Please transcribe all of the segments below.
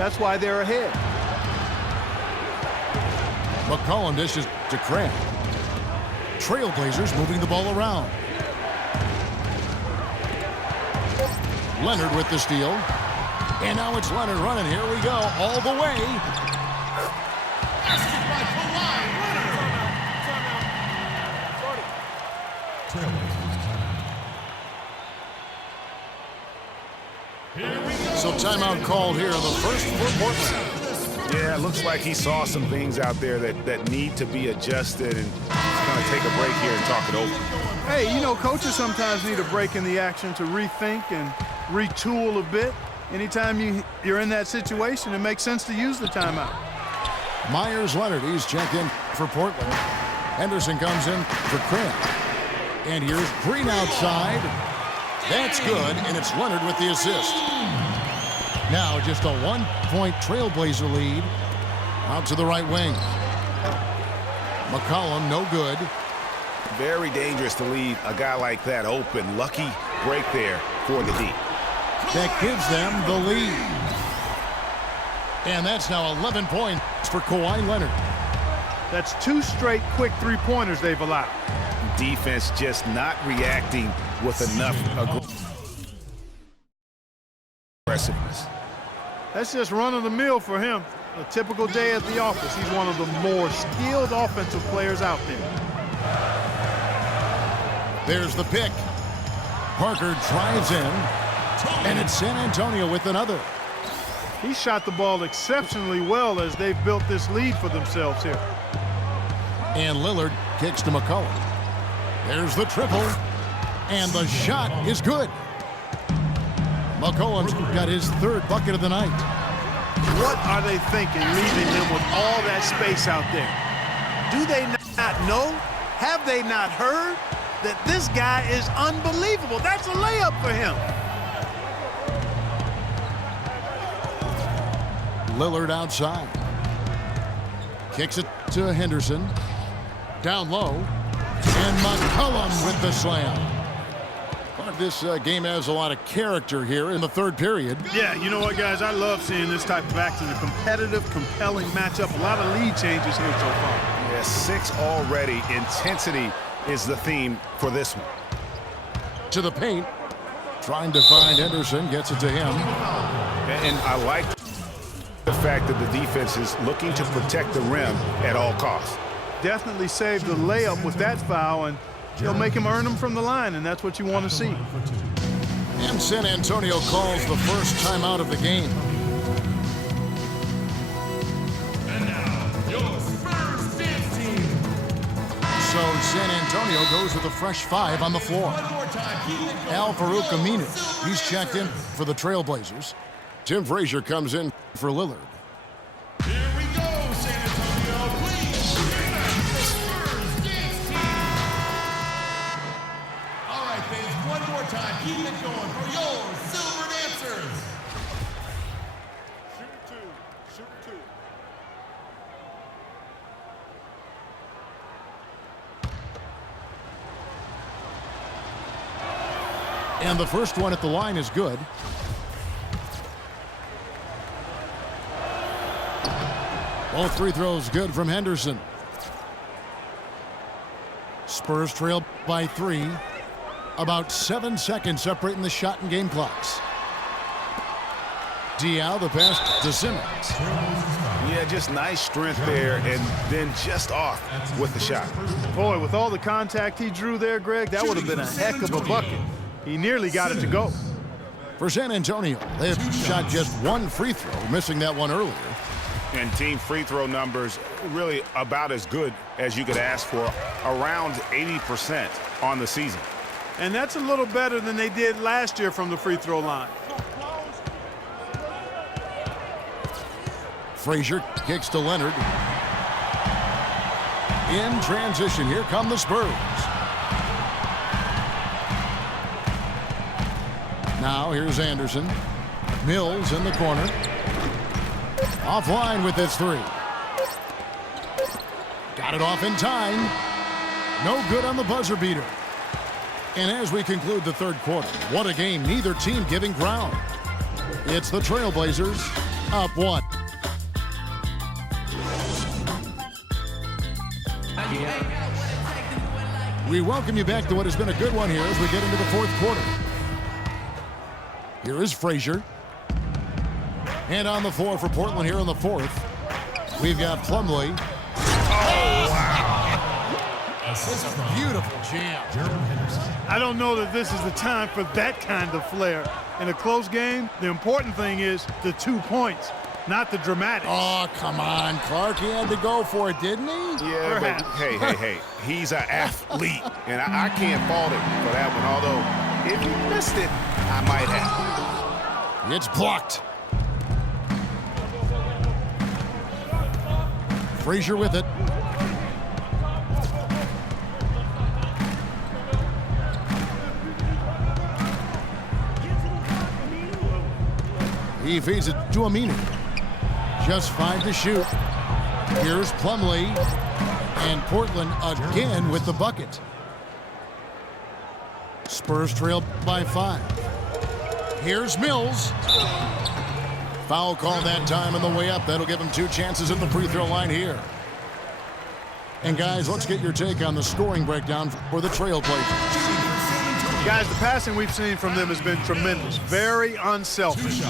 That's why they're ahead. McCollum dishes to Craig. Trailblazers moving the ball around. Leonard with the steal. And now it's Leonard running. Here we go. All the way. So timeout called here, the first for Portland. Yeah, it looks like he saw some things out there that need to be adjusted, and he's going to take a break here and talk it over. Hey, you know, coaches sometimes need a break in the action to rethink and retool a bit. Anytime you're in that situation, it makes sense to use the timeout. Myers Leonard, he's checked in for Portland. Henderson comes in for Craig. And here's Green outside. That's good, and it's Leonard with the assist. Now just a 1-point Trailblazer lead. Out to the right wing. McCollum, no good. Very dangerous to leave a guy like that open. Lucky break there for the D. That gives them the lead. And that's now 11 points for Kawhi Leonard. That's 2 straight quick three-pointers they've allowed. Defense just not reacting with enough aggressiveness. That's just run-of-the-mill for him. A typical day at the office. He's one of the more skilled offensive players out there. There's the pick. Parker drives in, and it's San Antonio with another. He shot the ball exceptionally well as they've built this lead for themselves here. And Lillard kicks to McCollum. There's the triple, and the shot is good. McCollum's got his 3rd bucket of the night. What are they thinking leaving him with all that space out there? Do they not know? Have they not heard that this guy is unbelievable? That's a layup for him. Lillard outside. Kicks it to Henderson. Down low. And McCollum with the slam. This game has a lot of character here in the 3rd period. Yeah, you know what, guys? I love seeing this type of action. A competitive, compelling matchup. A lot of lead changes here so far. Yeah, 6 already. Intensity is the theme for this one. To the paint. Trying to find Henderson. Gets it to him. And I like the fact that the defense is looking to protect the rim at all costs. Definitely saved the layup with that foul, and he'll make him earn them from the line, and that's what you want to see. And San Antonio calls the first timeout of the game. And now, your Spurs dance team. So San Antonio goes with a fresh 5 on the floor. Al-Farouq Aminu, he's checked in for the Trailblazers. Tim Frazier comes in for Lillard. Here we go, San Antonio. Please bring back the Spurs dance team. All right, fans, one more time. Keep it going for your Silver Dancers. Shoot 2. Shoot 2. And the first one at the line is good. Both free throws good from Henderson. Spurs trail by 3. About 7 seconds separating the shot and game clocks. Diaw, the pass to Simmons. Yeah, just nice strength there, and then just off with the shot. Boy, with all the contact he drew there, Greg, that would have been a heck of a bucket. He nearly got it to go. For San Antonio, they have shot just 1 free throw, missing that one earlier. And team free throw numbers really about as good as you could ask for, around 80% on the season. And that's a little better than they did last year from the free throw line. Frazier kicks to Leonard. In transition, here come the Spurs. Now here's Anderson. Mills in the corner. Offline with this 3. Got it off in time. No good on the buzzer beater. And as we conclude the 3rd quarter, what a game, neither team giving ground. It's the Trailblazers up one. We welcome you back to what has been a good one here as we get into the fourth quarter. Here is Frazier. And on the floor for Portland here in the fourth, we've got Plumlee. Oh, wow. Beautiful jam. I don't know that this is the time for that kind of flair. In a close game, the important thing is the 2 points, not the dramatics. Oh, come on. Clark, he had to go for it, didn't he? Yeah, but hey. He's an athlete, and I can't fault him for that one, although if he missed it, I might have. It's blocked. Frazier with it. He feeds it to Aminu. Just 5 to shoot. Here's Plumlee. And Portland again with the bucket. Spurs trail by 5. Here's Mills. Foul call that time on the way up. That'll give him 2 chances at the free throw line here. And guys, let's get your take on the scoring breakdown for the Trailblazers. Guys, the passing we've seen from them has been tremendous. Very unselfish.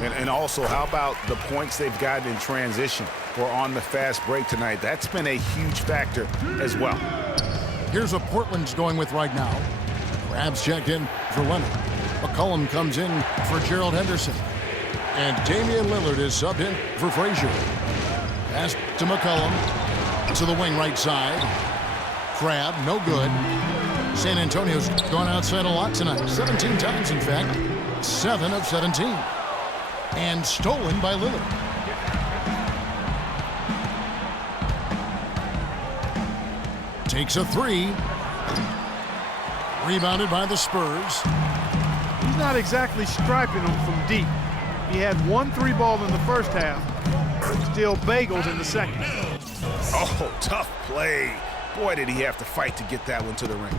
And also, how about the points they've gotten in transition or on the fast break tonight? That's been a huge factor as well. Here's what Portland's going with right now. Crabs checked in for Leonard. McCollum comes in for Gerald Henderson. And Damian Lillard is subbed in for Frazier. Pass to McCollum. To the wing right side. Crab, no good. San Antonio's gone outside a lot tonight. 17 times, in fact. 7 of 17. And stolen by Lillard. Takes a 3. Rebounded by the Spurs. He's not exactly striping them from deep. He had 1 3-ball in the first half. Still bagels in the second. Oh, tough play. Boy, did he have to fight to get that one to the ring.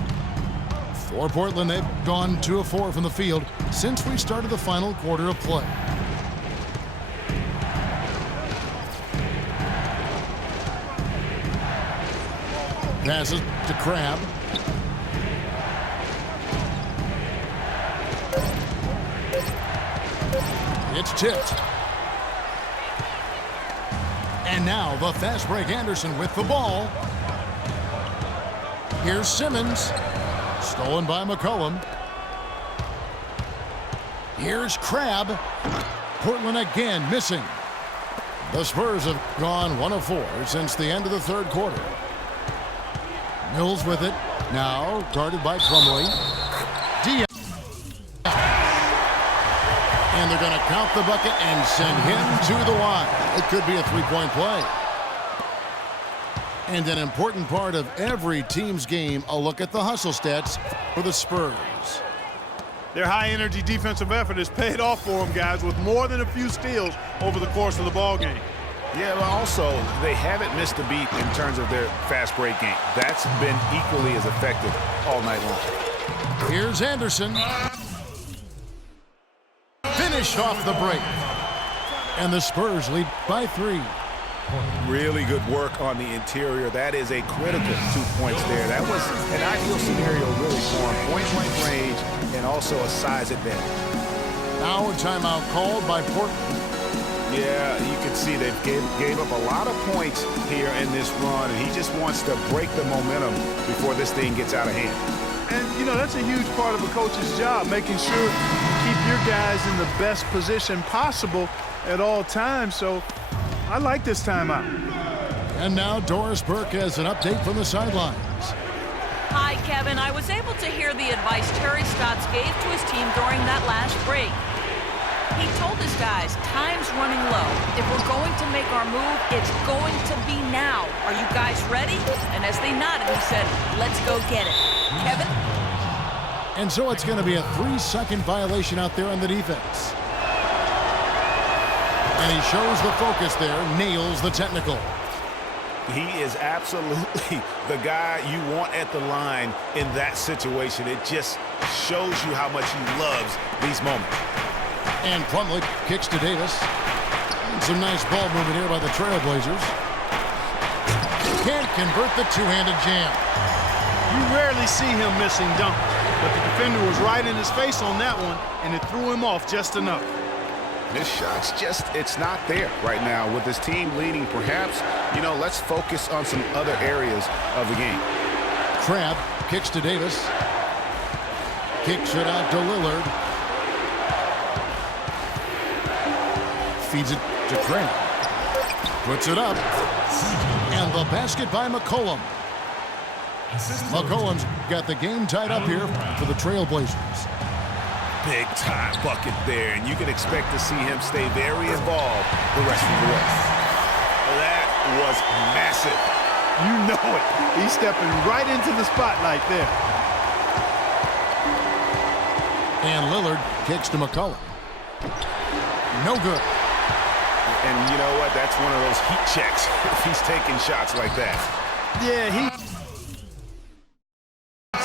For Portland, they've gone 2 of 4 from the field since we started the final quarter of play. Passes to Crab. It's tipped. And now the fast break Anderson with the ball. Here's Simmons. Stolen by McCollum. Here's Crab. Portland again missing. The Spurs have gone 1 of 4 since the end of the third quarter. Mills with it. Now guarded by Plumlee. Diaz. And they're going to count the bucket and send him to the line. It could be a 3-point play. And an important part of every team's game, a look at the hustle stats for the Spurs. Their high-energy defensive effort has paid off for them, guys, with more than a few steals over the course of the ballgame. Yeah, but also, they haven't missed a beat in terms of their fast break game. That's been equally as effective all night long. Here's Anderson. Finished off the break. And the Spurs lead by 3. Really good work on the interior. That is a critical 2 points there. That was an ideal scenario really for him. Point-blank range and also a size advantage. Now a timeout called by Portland. Yeah, you can see they gave up a lot of points here in this run, and he just wants to break the momentum before this thing gets out of hand. And, you know, that's a huge part of a coach's job, making sure you keep your guys in the best position possible at all times. So I like this timeout. And now Doris Burke has an update from the sidelines. Hi, Kevin. I was able to hear the advice Terry Stotts gave to his team during that last break. He told his guys, time's running low. If we're going to make our move, it's going to be now. Are you guys ready? And as they nodded, he said, let's go get it. Kevin? And so it's going to be a 3-second violation out there on the defense. And he shows the focus there, nails the technical. He is absolutely the guy you want at the line in that situation. It just shows you how much he loves these moments. And Plumlee kicks to Davis. Some nice ball movement here by the Trailblazers. Can't convert the two-handed jam. You rarely see him missing dunkers, but the defender was right in his face on that one, and it threw him off just enough. This shot's just, it's not there right now. With his team leading, perhaps, you know, let's focus on some other areas of the game. Crabbe kicks to Davis. Kicks it out to Lillard. Feeds it to Crabbe. Puts it up. And the basket by McCollum. McCollum's got the game tied up here for the Trailblazers. Big time bucket there, and you can expect to see him stay very involved the rest of the way. That was massive. You know it. He's stepping right into the spotlight there. And Lillard kicks to McCollum. No good. And you know what? That's one of those heat checks if he's taking shots like that. Yeah, he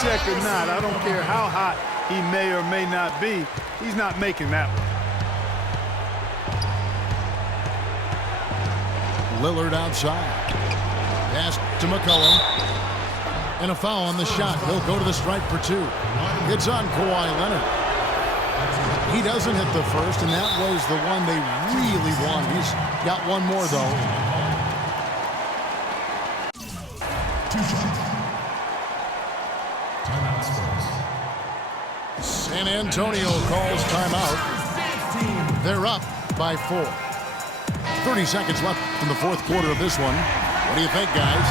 check or not, I don't care how hot he may or may not be, he's not making that one. Lillard outside. Pass to McCollum. And a foul on the shot. He'll go to the stripe for two. It's on Kawhi Leonard. He doesn't hit the first, and that was the one they really won. He's got one more, though. San Antonio calls timeout. They're up by 4. 30 seconds left in the fourth quarter of this one. What do you think, guys?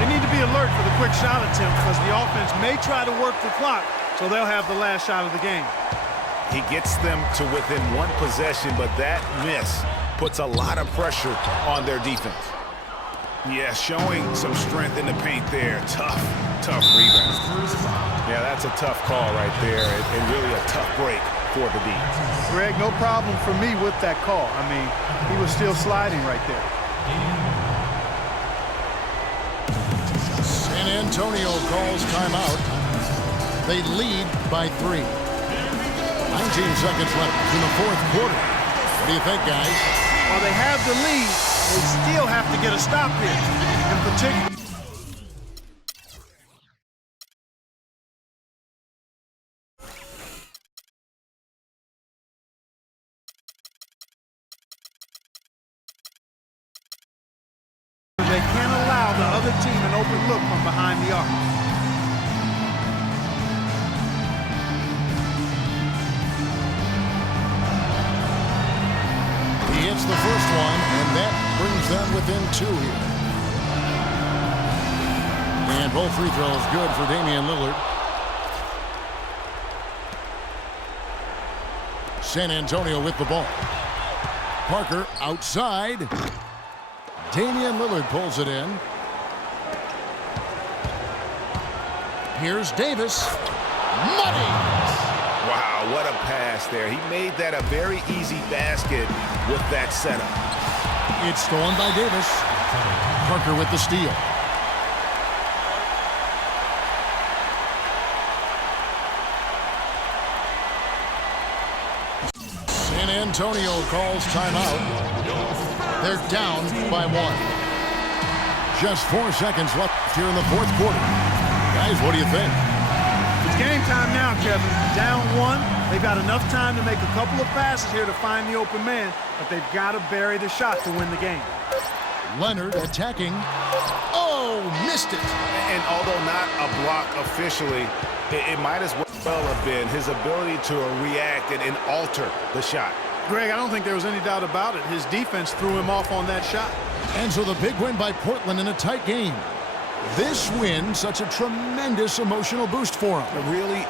They need to be alert for the quick shot attempt because the offense may try to work the clock, so they'll have the last shot of the game. He gets them to within one possession, but that miss puts a lot of pressure on their defense. Yeah, showing some strength in the paint there. Tough rebound. Yeah, that's a tough call right there, and really a tough break for the D. Greg, no problem for me with that call. I mean, he was still sliding right there. San Antonio calls timeout. They lead by 3. 19 seconds left in the fourth quarter. What do you think, guys? While they have the lead, they still have to get a stop here. In particular, they can't allow the other team an open look from behind the arc. He hits the first one, and that brings them within 2 here. And both free throws good for Damian Lillard. San Antonio with the ball. Parker outside. Damian Lillard pulls it in. Here's Davis. Money! Wow, what a pass there. He made that a very easy basket with that setup. It's stolen by Davis. Parker with the steal. San Antonio calls timeout. They're down by 1. Just 4 seconds left here in the fourth quarter. Guys, what do you think? It's game time now, Kevin. Down 1. They've got enough time to make a couple of passes here to find the open man, but they've got to bury the shot to win the game. Leonard attacking. Oh, missed it. And although not a block officially, it might as well have been his ability to react and alter the shot. Greg, I don't think there was any doubt about it. His defense threw him off on that shot. And so the big win by Portland in a tight game. This win, such a tremendous emotional boost for him. Really,